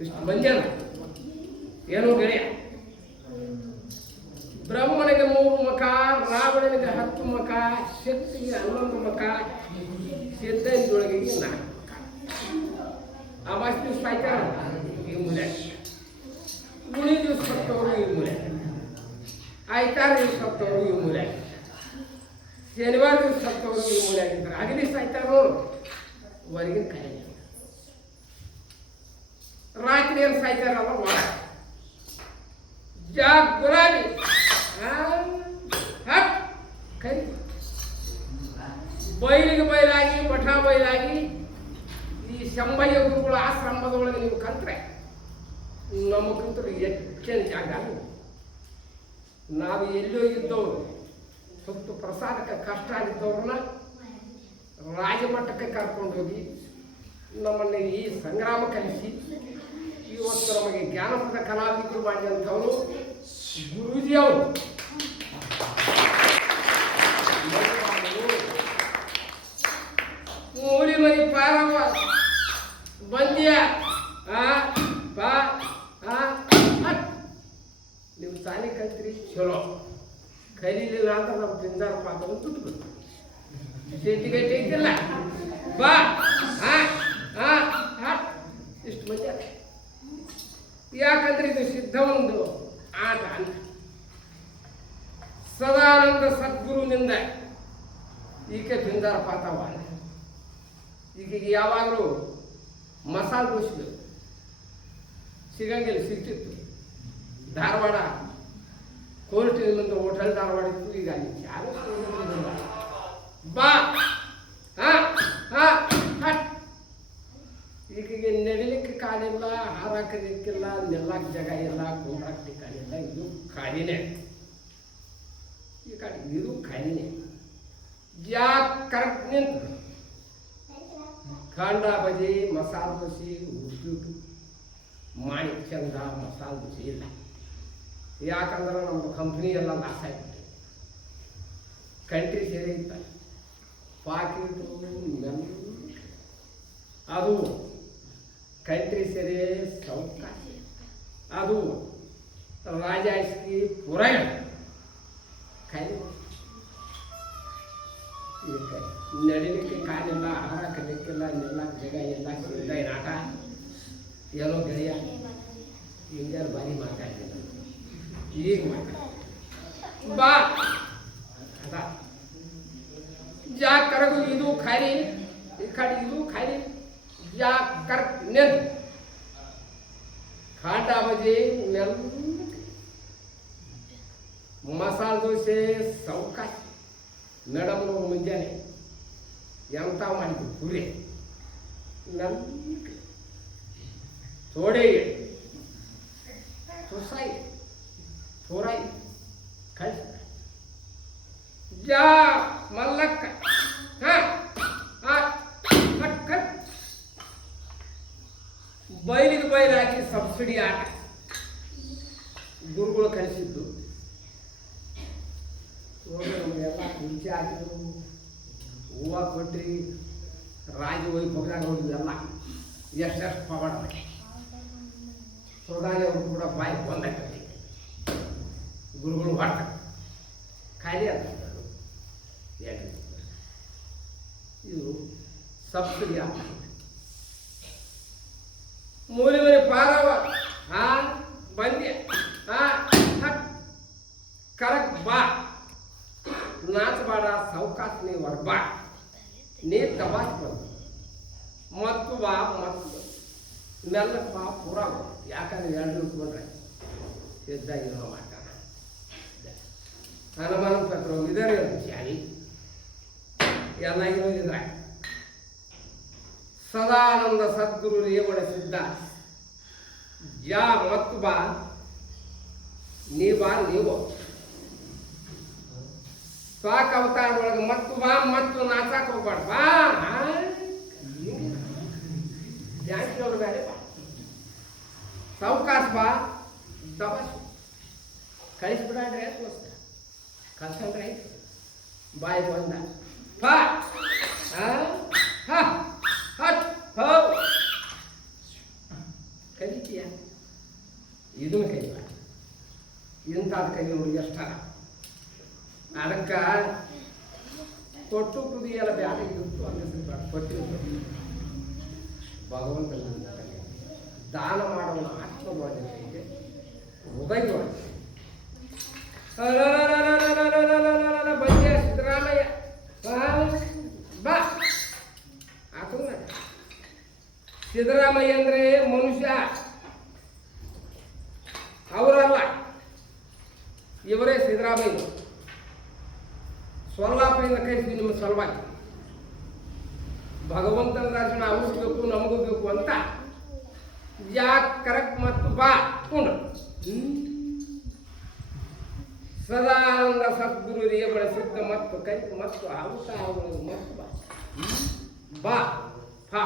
ಇಷ್ಟು ಮಂಜನ ಏನೋ ಗೆಳೆಯ, ಬ್ರಹ್ಮನಿಗೆ 3 ಮುಖ, ರಾವಣನಿಗೆ 10 ಮುಖ, ಶಕ್ತಿಗೆ 11 ಮುಖ, ಸಿದ್ಧನೊಳಗೆ 4 ಮುಖ. ಅಮಾವಾಸ್ಯೆ ದಿವಸ ಸಾಯ್ತಾರ ಈ ಮೂಲೆ, ಗುಳಿ ದಿವಸ ಸತ್ತವರು ಈ ಮೂಲೆ, ಆಯ್ತಾರ ದಿವಸ ಸತ್ತವರು ಈ ಮೂಲೆ, ಶನಿವಾರ ದಿವಸ ಸತ್ತವರು ಈ ಮೂಲೆ ಆಗಿರ್ತಾರೆ. ಅಗದಿ ಸಾಯ್ತಾರೋ ಹೊರಗಿನ ಕೈ, ರಾತ್ರಿ ಏನು ಸಾಯ್ತಾರಲ್ಲ ಒಳ ಜಾಗ್ ಗುಲಾಬಿ ಕೈ, ಬಯಲಿಗೆ ಬಯಲಾಗಿ ಮಠ ಬಯಲಾಗಿ ಈ ಶಂಭಯ್ಯ ಗುರುಗಳ ಆಶ್ರಮದೊಳಗೆ ನೀವು ಕಲ್ತ್ರೆ ನಮಗಂತೂ ಹೆಚ್ಚಿನ ಜಾಗ. ನಾವು ಎಲ್ಲೋ ಇದ್ದವರು ಸ್ವಲ್ಪ ಪ್ರಸಾದಕ್ಕೆ ಕಷ್ಟ ಆಗಿದ್ದವ್ರನ್ನ ರಾಜಮಟ್ಟಕ್ಕೆ ಕರ್ಕೊಂಡೋಗಿ ನಮ್ಮನ್ನು ಈ ಸಂಗ್ರಾಮ ಕಲಿಸಿ ಇವತ್ತು ನಮಗೆ ಜ್ಞಾನಪದ ಕಲಾವಿದರು ಮಾಡಿದಂಥವರು ಗುರೂಜಿ ಅವರು. ಮೂಲಿ ಮನಿ ಪಾರವ ಬಂದ್ಯ ನೀವು ಸಾಲಿ ಕಲ್ತ್ರಿ ಚಲೋ, ಕಲೀಲಿಲ್ಲ ಅಂತ ನಾವು ತಿಂದಾರ ಪಾತ್ರ ತುಟ್ಟು ಸಿಟಿಗೆ ಐತಿಲ್ಲ ಬಾ ಇಷ್ಟು ಮಜಾ. ಯಾಕಂದ್ರೆ ಇದು ಸಿದ್ಧ ಒಂದು ಆಟ ಅಂತ. ಸದಾನಂದ ಸದ್ಗುರುವಿನಿಂದ ಈಕೆ ತಿಂದಾರ ಪಾತವ. ಈಕೆಗೆ ಯಾವಾಗಲೂ ಮಸಾಲೆ ದೋಸೆ ಸಿಗಂಗಿಲ್ಲ, ಸಿಗ್ತಿತ್ತು ಧಾರವಾಡ ಕೋರ್ಟಿನಿಂದ ಹೋಟೆಲ್ ಧಾರವಾಡ ಇತ್ತು. ಈಗ ಅಲ್ಲಿ ಯಾರು ಬಾ ಈಕೆಗೆ ನಡಿಲಿಕ್ಕೆ ಕಾಲಿಲ್ಲ, ಹಾರಾಕಲಿಕ್ಕಿಲ್ಲ, ನೆಲ್ಲಕ್ಕೆ ಜಾಗ ಇಲ್ಲ, ಕುಂಡ್ರಾಕ್ಲಿ ಕಾಲಿಲ್ಲ. ಇದು ಖಾಲಿನೇ, ಈ ಕಾಲಿ ಇದು ಖಾಲಿನೇ. ಯಾಕೆ ಕರೆಕ್ಟ್ ನಿಂತು ಖಂಡ ಬಜಿ, ಮಸಾಲೆ ದೋಸೆ, ಉಪ್ಪಿಟ್ಟು, ಮಾಣಿಕ್ ಚಂದ ಮಸಾಲೆ ದೋಸೆ ಇಲ್ಲ. ಯಾಕಂದ್ರೆ ನಮ್ಮದು ಕಂಪ್ನಿ ಎಲ್ಲ ಲಾಸ್ ಆಗಿಬಿಟ್ಟು ಕಂಟ್ರಿ ಸೇರಿ ಇತ್ತ ಪಾಕಿಟು ಮೆಲ್ ಅದು ಕಂಟ್ರಿ ಸೇರಿ ಸೌಕ ಅದು ರಾಜಾಯಿಸಿ ಪುರಾಣ ಖಾಲಿ. ಇದಕ್ಕೆ ನಡಿಲಿಕ್ಕೆ ಕಾಲಿಲ್ಲ, ಆಹಾರ ಕಲಿಯಕ್ಕಿಲ್ಲ, ನೆಲ್ಲಕ್ಕೆ ಜಾಗ ಎಲ್ಲ ಸಿದ್ಧ ಆಟ. ಏನೋ ಗೆಳೆಯ ಹಿಂಗಾರು ಬಾರಿ ಮಾತಾಡ್ತಿದ್ದ, ಈಗ ಮಾತಾಡ ಬಾ ಅದ ಜಾ ಕರಗು. ಇದು ಖಾಲಿ, ಈ ಕಡೆ ಇದು ಖಾಲಿ. ಜಾ ಕರ್ ನೆಲ್ ಖಾಂಡ ಬಜಿ ನೆಲ್ ಮಸಾಲೆ ದೋಸೆ ಸೌಕಾಶ. ಮೇಡಮ್ನವ್ರು ಮುಂಜಾನೆ ಎಂತ ಮಾಡಿದ್ರು ಪುರಿ ನಲ್ ಥೋಡೆ ತುಸಾಯಿ ಥೋರಾಯಿ ಕಳಿಸ ಜಾ ಮಲ್ಲಕ್ಕ ಬಯಲಿಗೆ ಬಯಲಾಗಿ ಸಬ್ಸಿಡಿ ಆಟ ಗುರುಗಳು ಕಲಿಸಿದ್ದು. ನಮಗೆಲ್ಲ ಮುಂಚೆ ಆಗಿದ್ರು, ಹೂವು ಕೊಟ್ರಿ, ರಾಗಿ ವೈಭವದಾಗ ಹೋಗಿದ್ದೆಲ್ಲ ಎಷ್ಟೆಷ್ಟು ಪವಾಡ. ಸೋದಾಗಿ ಅವರು ಕೂಡ ಬಾಯಿ ಬಂದಾಗ್ತದೆ, ಗುರುಗಳು ಹೊಟ್ಟ ಖಾಲಿ ಅಂತ ಇದು ಸಬ್ಸಿಡಿ ಆಟ. ಮೂಲಿ ಮನೆ ಪಾರವ ಬಂದ್ಯ ಕರಕ್ ಬಾ, ನಾಚಬೇಡ, ಸೌಕಾಸ ನೀ ಹೊರಬಾ, ನೀ ದಬಾಸ್ ಬಂದು ಮತ್ತು ಬಾ, ಮತ್ತು ಮೆಲ್ಲಕ್ಕೆ ಬಾ, ಪೂರ ಬಾ. ಯಾಕಂದ್ರೆ 2 ನಿಂತ್ಕೊಂಡ್ರೆ ಎದ್ದಾಗಿರೋ ಮಾಟ ಹನುಮಾನ ಪತ್ರ ಇದಾರೆ ಶಾಲಿ ಎಲ್ಲ ಇರೋದಿದ್ರೆ ಸದಾನಂದ ಸದ್ಗುರು ರೇವಣ ಸಿದ್ಧ ಯಾ ಮತ್ತು ಬಾ, ನೀ ಬಾ, ನೀವು ಸ್ವಾಕ ಅವತಾರದೊಳಗೆ ಮತ್ತು ಬಾ, ಮತ್ತು ನಾಚಾಕ ಹೋಗ್ಬಾರ್ದು ಬಾ. ಜಾಸ್ತಿಯವ್ರ ಬೇರೆ ಬಾ, ಸೌಕಾಸ್ ಬಾ, ದಬಾಸು ಕಳಿಸ್ಬಿಡ್ರಿ, ಕಳ್ಸಂದ್ರೆ ಆಯ್ತು. ಬಾಯಿ ಬಂದ ಫ ಹ ಹಟ್ ಹೋ ಕಲಿತೀಯ ಇದನ್ನು ಕಲಿಯ ಇಂಥದ್ದು ಕಲಿ ಹುಡುಗಿ ಅಷ್ಟ ಅದಕ್ಕೆ ಕೊಟ್ಟು ಕುದಿಯಲ್ಲ ಬ್ಯಾಡ ಇತ್ತು ಅನ್ನಿಸ್ಬೇಕು ಕೊಟ್ಟಿರ್ಬೇಕು ಭಗವಂತನ ದಾನ ಮಾಡುವ ಆತ್ಮವಾಗಿದೆ ಹೃದಯವಾಗಿದೆ ಬಂದೆ ಸಿದ್ದರಾಮಯ್ಯ ಬಾ ಆತು ಸಿದ್ದರಾಮಯ್ಯ ಅಂದ್ರೆ ಮನುಷ್ಯ ಅವರಲ್ಲ ಇವರೇ ಸಿದ್ದರಾಮಯ್ಯ ಸೊಲ್ಲಾಪುರಿಂದ ಕಳಿಸಿ ನಿಮ್ಮ ಸಲುವಾಗಿ ಭಗವಂತನ ದರ್ಶನ ಅವ್ರಿಗೂ ಬೇಕು ನಮಗೂ ಬೇಕು ಅಂತ ಯಾಕೆ ಕರೆಕ್ಟ್ ಮತ್ತು ಬಾ ಕೊಂಡು ಸದಾನಂದ ಸದ್ಗುರು ಬಳಸಿದ್ದ ಮತ್ತು ಕೈ ಮತ್ತು ಔಷಧ ಮತ್ತು ಬಾ ಫಾ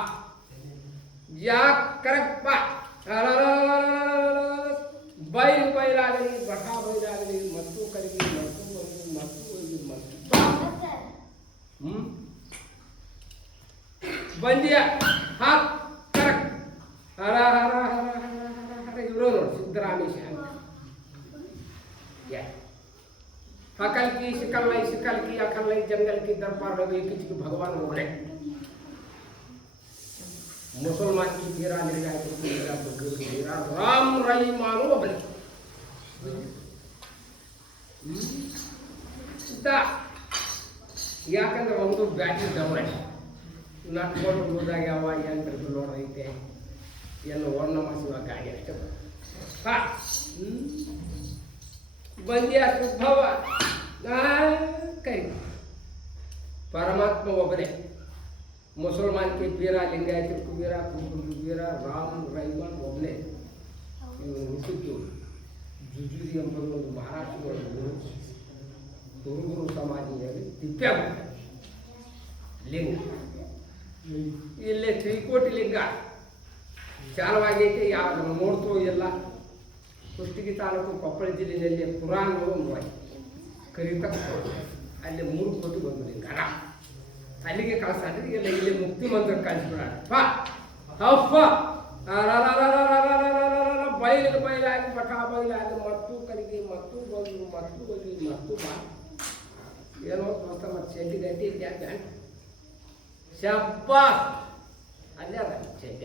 ಯಾಕೆ ಕರೆಕ್ಟ್ ಬಾ ಬೈಲಾಗಲಿ ಬಟ ಬೈಲಾಗಲಿ ಮತ್ತು ಕರಿಗೆ ಮತ್ತು ಮತ್ತು ಮತ್ತು ಬಂದಿಯ ಹಾಕ್ ಕರೆಕ್ಟ್ ಹರ ಹರ ಹರ ಹರ ಹರ ಇವರು ನೋಡಿ ಸಿದ್ದರಾಮೇಶ हकल की शिकल नहीं शिकल की अकल नहीं जंगल की दरबार में किसी की भगवान बोले मुसलमान की गिरा निर्गाय तो गिरा राम रही मानो बोले ಯಾಕಂದ್ರೆ ಒಂದು ಬ್ಯಾಟ್ರಿ ಡೌನ್ ನಟ್ಕೊಂಡು ಹೋದಾಗ ಯಾವ ಯಂತ್ರ ಲೋಡ್ ಐತೆ ಏನು ವರ್ಣ ಮಾಡಿಸುವ ಗಾಡಿ ಅಷ್ಟೇ ಬಂದ್ಯಾ ಸುಭವ ಕೈ ಪರಮಾತ್ಮ ಒಬ್ಬನೇ ಮುಸಲ್ಮಾನ್ ಕೆ ಬೀರ ಲಿಂಗಾಯತ ಕುಬೀರ ಕುಬೀರ ರಾಮ್ ರೈಮಾನ್ ಒಬ್ಬನೇ ಇವನು ಹುಟ್ಟಿದ್ದು ಜುಜುರಿ ಎಂಬುದು ಒಂದು ಮಹಾರಾಷ್ಟ್ರದ ಗುರುಗುರು ಸಮಾಧಿಯಲ್ಲಿ ದಿವ್ಯ ಲಿಂಗ ಇಲ್ಲೇ ತ್ರಿಕೋಟಿ ಲಿಂಗ ಚಾಲವಾಗೈತೆ ಯಾವ್ದನ್ನು ನೋಡ್ತೋ ಇಲ್ಲ ಕುಷ್ಟಗಿ ತಾಲೂಕು ಕೊಪ್ಪಳ ಜಿಲ್ಲೆಯಲ್ಲಿ ಪುರಾಣಗಳು ಒಂದು ಕರೀತಕ್ಕ ಅಲ್ಲಿ 3 ಕೋಟಿ ಬಂದು ಲಿಂಗ ಅಲ್ಲಿಗೆ ಕಳಿಸ್ತಾರೆ ಇಲ್ಲ ಇಲ್ಲಿ ಮುಕ್ತಿ ಮಂತ್ರ ಕಳಿಸ್ಬಿಡ ಬಯಲಾಗಿ ಮಠ ಬಯಲಾಗಿ ಮತ್ತು ಕರಿಗೆ ಮತ್ತು ಬಂದು ಮತ್ತು ಹೋಗಿ ಮತ್ತು ಬಾ ಏನೋ ದೋಸ್ತ ಮತ್ತು ಶೆಡ್ಡಿ ಗಂಟೆ ಇದ್ಯಾಕೆ ಶಬ್ಬ ಅಲ್ಲೇ ಅದ ಶೆಡ್ಡ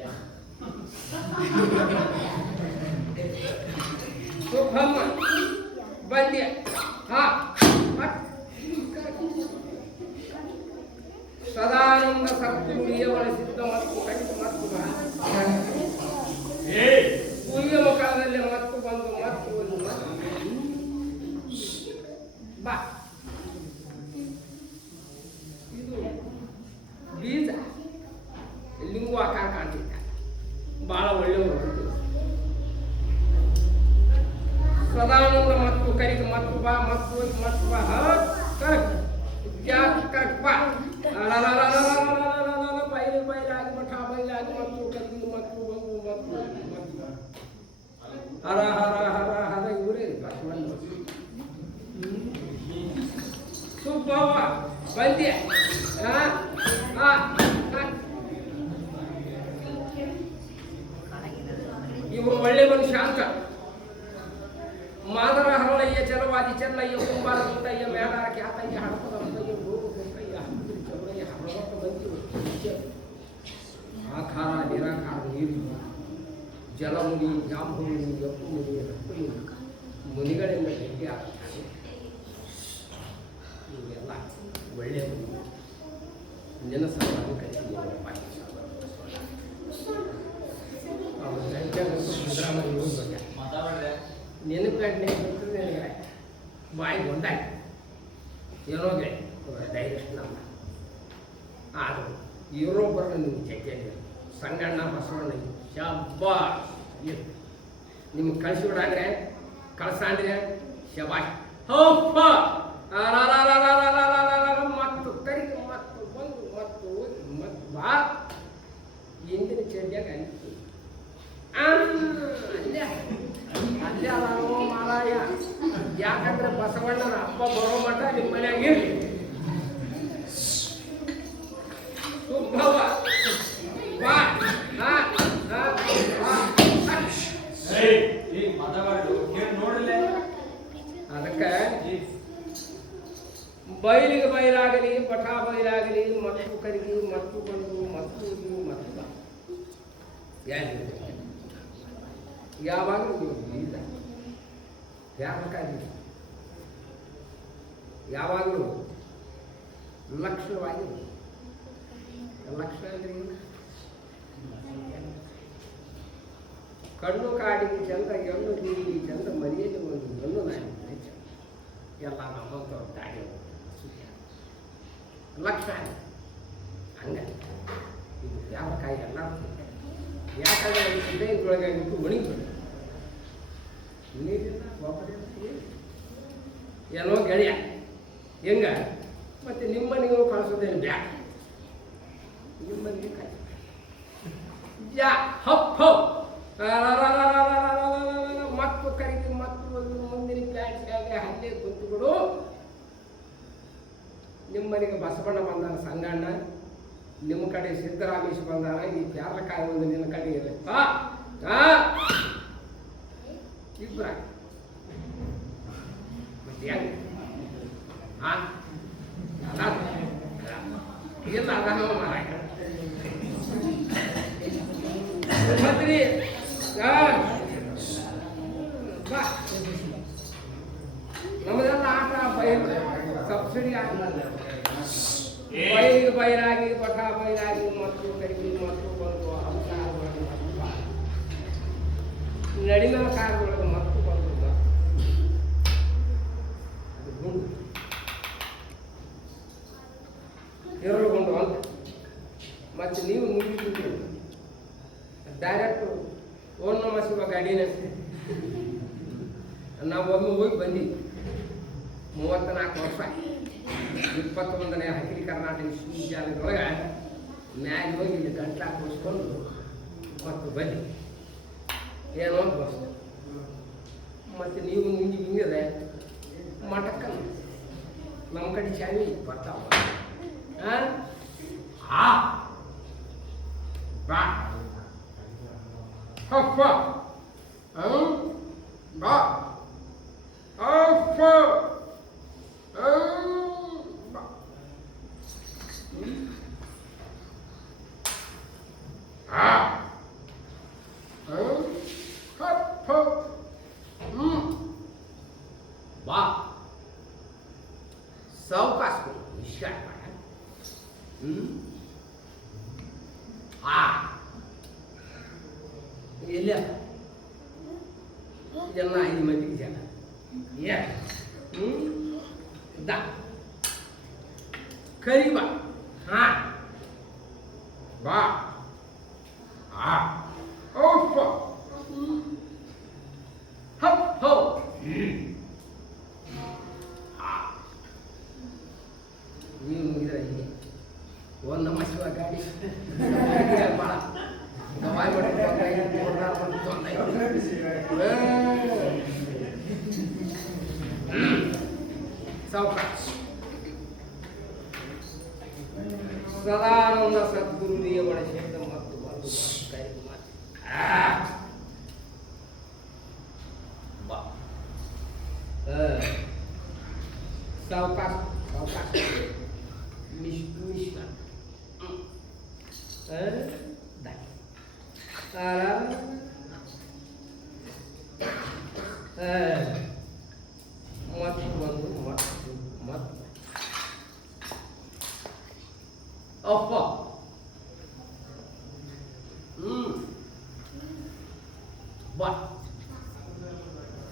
ಸುಖಮ್ಮ ಬಂದ್ಯ ಸದಾನಂದ ಸದ್ಗುರುಡಿಯ ಬಳಸಿದ್ದ ಮತ್ತು ಕಡಿತ ಮತ್ತು ಉಯ್ಯ ಮುಖದಲ್ಲಿ ಮತ್ತು ಬಂದು ಮತ್ತು ಒಂದು ಬಾ ಇದು ಬೀಜ ಲಿಂಗು ಆಕಾರ ಕಾಣ್ತಿದ್ದ ಬಹಳ ಒಳ್ಳೆಯವರು ಸದಾನಂದ ಮತ್ತು ಕರಿಗ ಮತ್ತು ಬಾ ಮತ್ತು ಮತ್ತು ಬಾ ಕರೆಕ್ಟ್ ಕರೆಕ್ಟ್ ಬಾ ಬಯಲಾಗಿ ಮಠ ಬಯಲಾಗಿ ಮತ್ತು ಕರಿಗ ಮತ್ತು ಬಂದು ಮತ್ತು ಹರ ಹರ ಹರ ಹರ ಇವರೇ ಸುಬ್ಬವ್ವ ಬಂದ್ಯ ಇವರು ಒಳ್ಳೆ ಮನುಷ್ಯ ಅಂತ ಮಾದರ ಹರಳಯ್ಯ ಚಲವಾದಿ ಚೆನ್ನಯ್ಯ ಕುಂಬಾರ ಗುಂಟಯ್ಯ ಮೇಲಾರ ಖ್ಯಾತಯ್ಯ ಹಡಪದ ಅಂತಯ್ಯ ಗೋರು ಗುಂಟಯ್ಯ ಹಂಪಿ ಚೌಡಯ್ಯ ಹರಳಪ್ಪ ಬಂದಿ ಆಕಾರ ನಿರಾಕಾರ ನೀರು ಜಲಮುನಿ ಜಾಂಬುನಿ ಎಪ್ಪು ಮುನಿ ರಪ್ಪು ಮುನಿ ಮುನಿಗಳಿಂದ ಭೇಟಿ ಆಗ್ತಾರೆ ಇವೆಲ್ಲ ಒಳ್ಳೆಯ ನೆನಸನ್ನು ಕರಿತೀವಿ ನೆನಪು ಬಾಯಿ ಒಂದಾಯ್ತು ಏನೋಗೆ ಡೈರೆಕ್ಟ್ ನಮ್ಮ ಆದರೂ ಇವರೊಬ್ಬರನ್ನ ನಿಮ್ಗೆ ಚೆಕ್ಕಿಲ್ಲ ಸಂಗಣ್ಣ ಬಸವಣ್ಣ ಶಬ್ಬಾ ನಿಮ್ಗೆ ಕಳಿಸಿಬಿಡಾಗ್ರೆ ಕಳ್ಸಾಂಡ್ರೆ ಶಬಾಯ್ ಹೋಪ್ಪ ಮತ್ತು ಕರಿಗ ಮತ್ತು ಬಂದು ಮತ್ತು ಮತ್ತು ಬಾ ಎಂದಿನ ಚೆಡ್ಡಿಯಾಗ ಅನಿಸ್ತು ಅಲ್ಲೇ ಅಲ್ಲೇ ಅದಾನೋ ಮಾರಾಯ ಯಾಕಂದ್ರೆ ಬಸವಣ್ಣನ ಹಬ್ಬ ಬರೋ ಮಠ ನಿಮ್ಮ ಮನ್ಯಾಗ ಇರಲಿ ಬಯಲಿಗೆ ಬಯಲಾಗಲಿ ಪಠ ಬಯಲಾಗಲಿ ಮತ್ತು ಕರಿಗೆ ಮತ್ತು ಬಂದು ಮತ್ತು ಮತ್ತು ಬಾ. ಯಾವಾಗಲೂ ಇಲ್ಲ ಯಾಕಾಗಿಲ್ಲ ಯಾವಾಗಲೂ ಲಕ್ಷಣವಾಗಿ ಲಕ್ಷಣ ಅಂದ್ರೆ ಕಣ್ಣು ಕಾಡಿಗೆ ಚಂದ ಎಣ್ಣು ನೀರಿಗೆ ಚಂದ ಮರಿಯಲ್ಲಿ ಒಂದು ಮಣ್ಣು ನಾನು ಎಲ್ಲ ನಮ್ಮಂಥವ್ರು ದಾಡಿ ಲಕ್ಷ ಹಂಗ ಇದು ಯಾವ ಕಾಯಿ ಎಲ್ಲ ಯಾಕಂದ್ರೆ ಹೃದಯದೊಳಗಾಗಿತ್ತು ಒಣಗಿ ನೀರಿಲ್ಲ ಏನೋ ಗೆಳೆಯ ಹೆಂಗ ಮತ್ತೆ ನಿಮ್ಮನಿಗೂ ಕಳಿಸೋದೇನು ಬ್ಯಾಕ್ ನಿಮ್ಮನಿಗೆ ಕಾಯಿ ಯಾ ಹಪ್ ಹಪ್ ಮತ್ತು ಕರಿಗೆ ಮತ್ತು ಮುಂದಿನ ಪ್ಲಾಟ್ಗೆ ಹಲ್ಲೆ ಕುಂತುಗಳು ನಿಮ್ಮನಿಗೆ ಬಸವಣ್ಣ ಬಂದಾನ ಸಂಗಣ್ಣ ನಿಮ್ಮ ಕಡೆ ಸಿದ್ದರಾಮೇಶ್ ಬಂದಾನ ಈ ಪ್ಯಾರಲಕಾಯಿ ಒಂದು ನಿನ್ನ ಕಡೆ ಇರಪ್ಪ ಇಬ್ಬರ ಮತ್ತೆ ಹೆಂಗ ಇಲ್ಲ ಅದಾನ ಮಾರಾಯ ಮತ್ರಿ ನಮ್ಮದೆಲ್ಲ ಆಟ ಸಬ್ಸಿಡಿ ಬಯಲಿಗೆ ಬಯಲಾಗಿ ಪಠ ಬಯಲಾಗಿ ಮತ್ತು ಕಡಿಮೆ ಮತ್ತು ಬಂದು ಅಂಶ ನಡಿನ ಕಾರದೊಳಗೆ ಮತ್ತು ಬಂದು ಅದು ಗುಂಡು ಎರಳುಗೊಂಡು ಅಂತ ಮತ್ತೆ ನೀವು ಮುಗಿದು ಡೈರೆಕ್ಟು ಓಂ ನಮ ಶಿವ ಗಾಡಿನ ನಾವು ಒಮ್ಮೆ ಹೋಗಿ ಬಂದಿದ್ವಿ 34 ವರ್ಷ 21ನೇ ಅಖಿಲ ಕರ್ನಾಟಕ ವಿಶ್ವವಿದ್ಯಾಲಯದೊಳಗೆ ಮ್ಯಾಗ ಹೋಗಿ ಇಲ್ಲಿ ಗಂಟ್ಲ ಕೂರಿಸ್ಕೊಂಡು ಮತ್ತು ಬನ್ನಿ ಏನೋ ಬಸ್ ಮತ್ತು ನೀವು ಹಿಂಗಿದೆ ಮಟಕ್ಕ ನಮ್ಮ ಕಡೆ ಚಾವಿ ಬರ್ತಾವ ಬಾ ಹಪ್ಪ ಬಾ ಹಪ್ಪ ಬಾ ಸಾವಕಾಶ ವಿಶ್ವಾಸ ಮಾಡ ಇಲ್ಲ ಎಲ್ಲ 5 ಮಂದಿಗೆ ಜನ ದ ಕರಿ ಬಾ ಬಾ ಓಫ ಹಪ್ ಹೋ ನೀವು ಮುಗಿದ್ರೆ ಹೀಗೆ ಓಂ ನಮ ಶಿವ ಗಾಡಿ ಭಾಳ ದವಾಯಿ ಸಾವಕಾಶ ಸದಾನಂದ ಸದ್ಗುರು ದೇವಳ ಶಬ್ದ ಮತ್ತು ಬಂದು ಕೈ ಬಾ ಸಾವಕಾಶ ಸಾವಕಾಶ ಮಿಶ್ರ ಮತ್ತು ಬಂದು ಮತ್ತು ಮತ್ತು ಅಪ್ಪ ಬಾ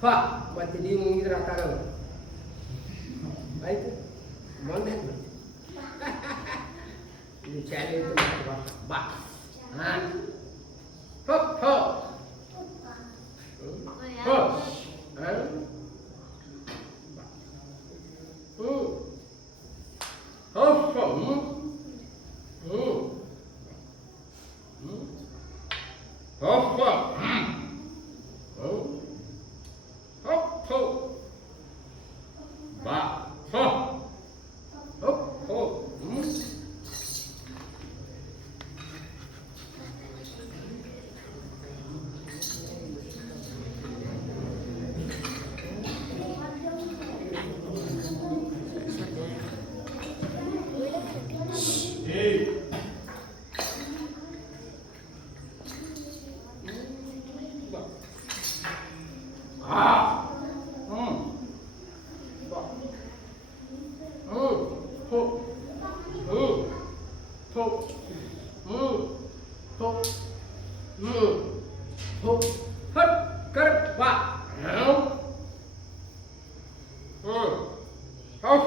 ಫ ಮತ್ತೆ ನೀವು ಮುಗಿದ್ರೆ ಹಾಕಾಗಲ್ಲ ಆಯ್ತು ಬಂದು ಹಾಕಿ ಇದು ಚಾಲೆ ಬಾ ಹಪ್ ಹಪ್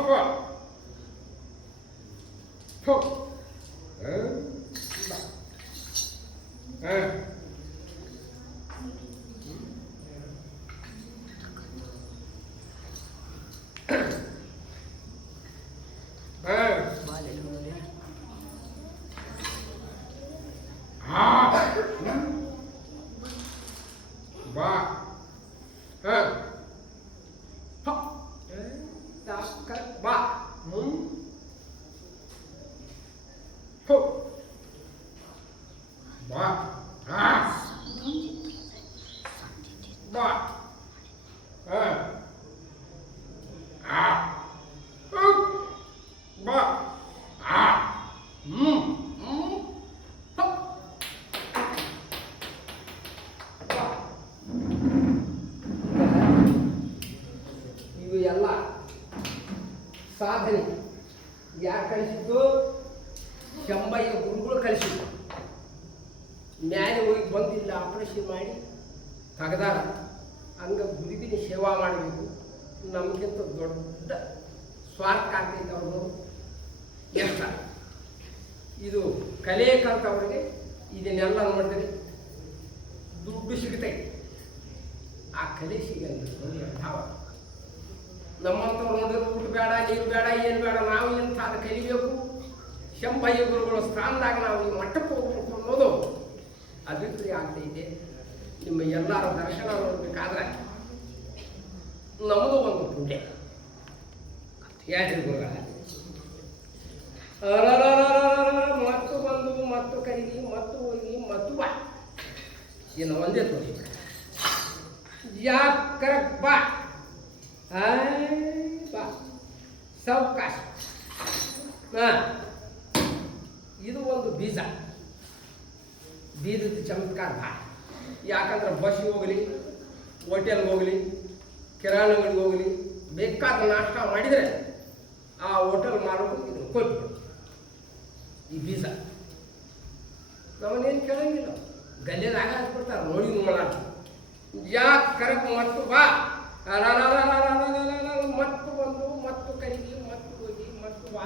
ಇವು ಎಲ್ಲ ಸಾಧನೆ ಯಾರು ಕಲಿಸಿದ್ದು? ಶಂಬಯ್ಯ ಗುರುಗಳು ಕಲಿಸಿದ್ದು. ಮ್ಯಾಲೆ ಹೋಗಿ ಬಂದಿಲ್ಲ, ಆಪರೇಷನ್ ಮಾಡಿ ತೆಗೆದಾರ. ಹಂಗೆ ಗುರುವಿನ ಸೇವಾ ಮಾಡಬೇಕು. ನಮಗಿಂತ ದೊಡ್ಡ ಸ್ವಾರ್ಥ ಆಗ್ತೈತೆ ಅವರು ಎಷ್ಟ. ಇದು ಕಲೆ ಕಲ್ತವ್ರಿಗೆ ಇದನ್ನೆಲ್ಲ ನೋಡಿದ್ರೆ ದುಡ್ಡು ಸಿಗ್ತೈತೆ, ಆ ಕಲೆ ಸಿಗಲ್ಲ. ಭಾವ ನಮ್ಮಂಥವ್ರು ನೋಡಿದ್ರೆ ಊಟ ಬೇಡ, ನೀರು ಬೇಡ, ಏನು ಬೇಡ, ನಾವು ಇಂಥದ್ದು ಕಲಿಬೇಕು. ಶಂಭಯ್ಯ ಗುರುಗಳ ಸ್ಥಾನದಾಗ ನಾವು ಈ ಮಟ್ಟಕ್ಕೆ ಹೋಗ್ಬೇಕು ಅನ್ನೋದು ಅಭಿಪ್ರಾಯ ಆಗ್ತೈತೆ. ನಿಮ್ಮ ಎಲ್ಲರ ದರ್ಶನ ನೋಡಬೇಕಾದ್ರೆ ನಮ್ಮದು ಒಂದು ಪುಣ್ಯ. ಯಾಕೆ ಗುರುಗಳ ಮತ್ತು ಬಂದು ಮತ್ತು ಕರಿಗಿ ಮತ್ತು ಹೋಗಿ ಮತ್ತು ಬಾ, ಇನ್ನು ಒಂದೇ ತೋರಿ ಯಾಕರ ಬಾ ಬಾ ಸಾವಕಾಶ. ಇದು ಒಂದು ಬೀಜ, ಬೀಜದ ಚಮತ್ಕಾರ ಬಾ. ಯಾಕಂದ್ರೆ ಬಸ್ಸಿಗೆ ಹೋಗಲಿ, ಹೋಟೆಲ್ಗೆ ಹೋಗಲಿ, ಕಿರಾಣಿ ಅಂಗಡಿಗೆ ಹೋಗಲಿ, ಬೇಕಾದ ನಾಷ್ಟ ಮಾಡಿದರೆ ಆ ಹೋಟೆಲ್ ಮಾರೋದು ಇದನ್ನು ಕೊಟ್ಬಿಡು. ಈ ಬೀಜ ನಮ್ಮನ್ನೇನು ಕೇಳಂಗಿಲ್ಲ, ಗಲ್ಲೆದಾಗ ಹಾಕ್ಬಿಡ್ತಾರೆ. ನೋಡಿ ನೋಡ ಯಾಕೆ ಕರಕ್ ಮತ್ತು ಬಾ, ಮತ್ತು ಬಂದು ಮತ್ತು ಕರಿಗಿ ಮತ್ತು ಹೋಗಿ ಮತ್ತು ಬಾ.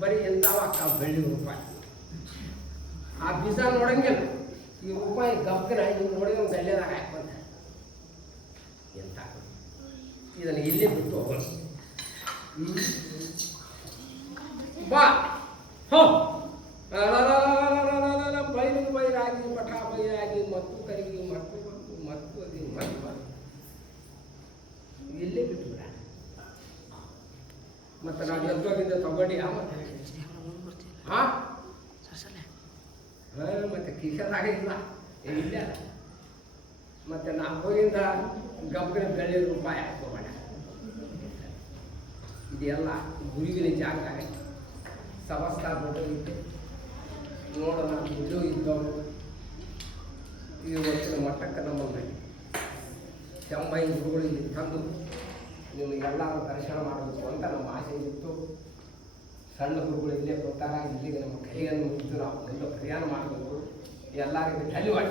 ಬರೀ ಎಂಥವ ಅಕ್ಕ ಬೆಳ್ಳಿ ರೂಪಾಯಿ. ಆ ಬೀಜ ನೋಡಂಗಿಲ್ಲ, ಈ ರೂಪಾಯಿ ಗಬ್ಬನ ನೀವು ನೋಡಿದ್ರೆ ಒಂದು ಗಲ್ಲೆದಾಗ ಹಾಕ್ಬಂದ ಎಂತ. ಇದನ್ನು ಇಲ್ಲೇ ಬಿಟ್ಟು ಹೋಗೋಣ. ಬಾ ಹೋ ಬೈಲು ಬೈರಾಗಿ ಮಠ ಬೈರಾಗಿ ಮತ್ತು ಕರಿಗಿ ಮತ್ತು ಮತ್ತು ಅದು ಮತ್ತು ಇಲ್ಲೇ ಬಿಟ್ಟು ಬಿಡ. ಮತ್ತು ನಾವು ಎದ್ದೋಗಿಂದ ತಗೊಂಡು ಯಾವ ಹಾಂ ಮತ್ತು ಕಿಶದಾಗ ಇಲ್ಲ ಇಲ್ಲ. ಮತ್ತು ನಾವು ಹೋಗಿಂದ ಗಬ್ಬನ ಬೆಳ್ಳಿ ರೂಪಾಯಿ ಹಾಕೋಬೇಡ. ಇದೆಲ್ಲ ಗುರುವಿನ ಜಾಗದಾಗ ಸಮಸ್ತ ಬಿಟ್ಟು ನೋಡೋಣ. ಇದು ಇದ್ದವರು ಇವತ್ತಿನ ಮಟ್ಟಕ್ಕೆ ನಮ್ಮಲ್ಲಿ ಶಂಭಯ್ಯ ಗುರುಗಳು ಇಲ್ಲಿ ತಂದು ನಿಮಗೆಲ್ಲರೂ ದರ್ಶನ ಮಾಡಬೇಕು ಅಂತ ನಮ್ಮ ಆಸೆ ಇತ್ತು. ಸಣ್ಣ ಗುರುಗಳು ಇಲ್ಲೇ ಬರ್ತಾರ, ಇಲ್ಲಿಗೆ ನಮ್ಮ ಕೈಯನ್ನು ಮುಗಿದು ನಾವು ಮುಂದೆ ಪ್ರಯಾಣ ಮಾಡಬೇಕು. ಎಲ್ಲರಿಗೂ ಧನ್ಯವಾದ.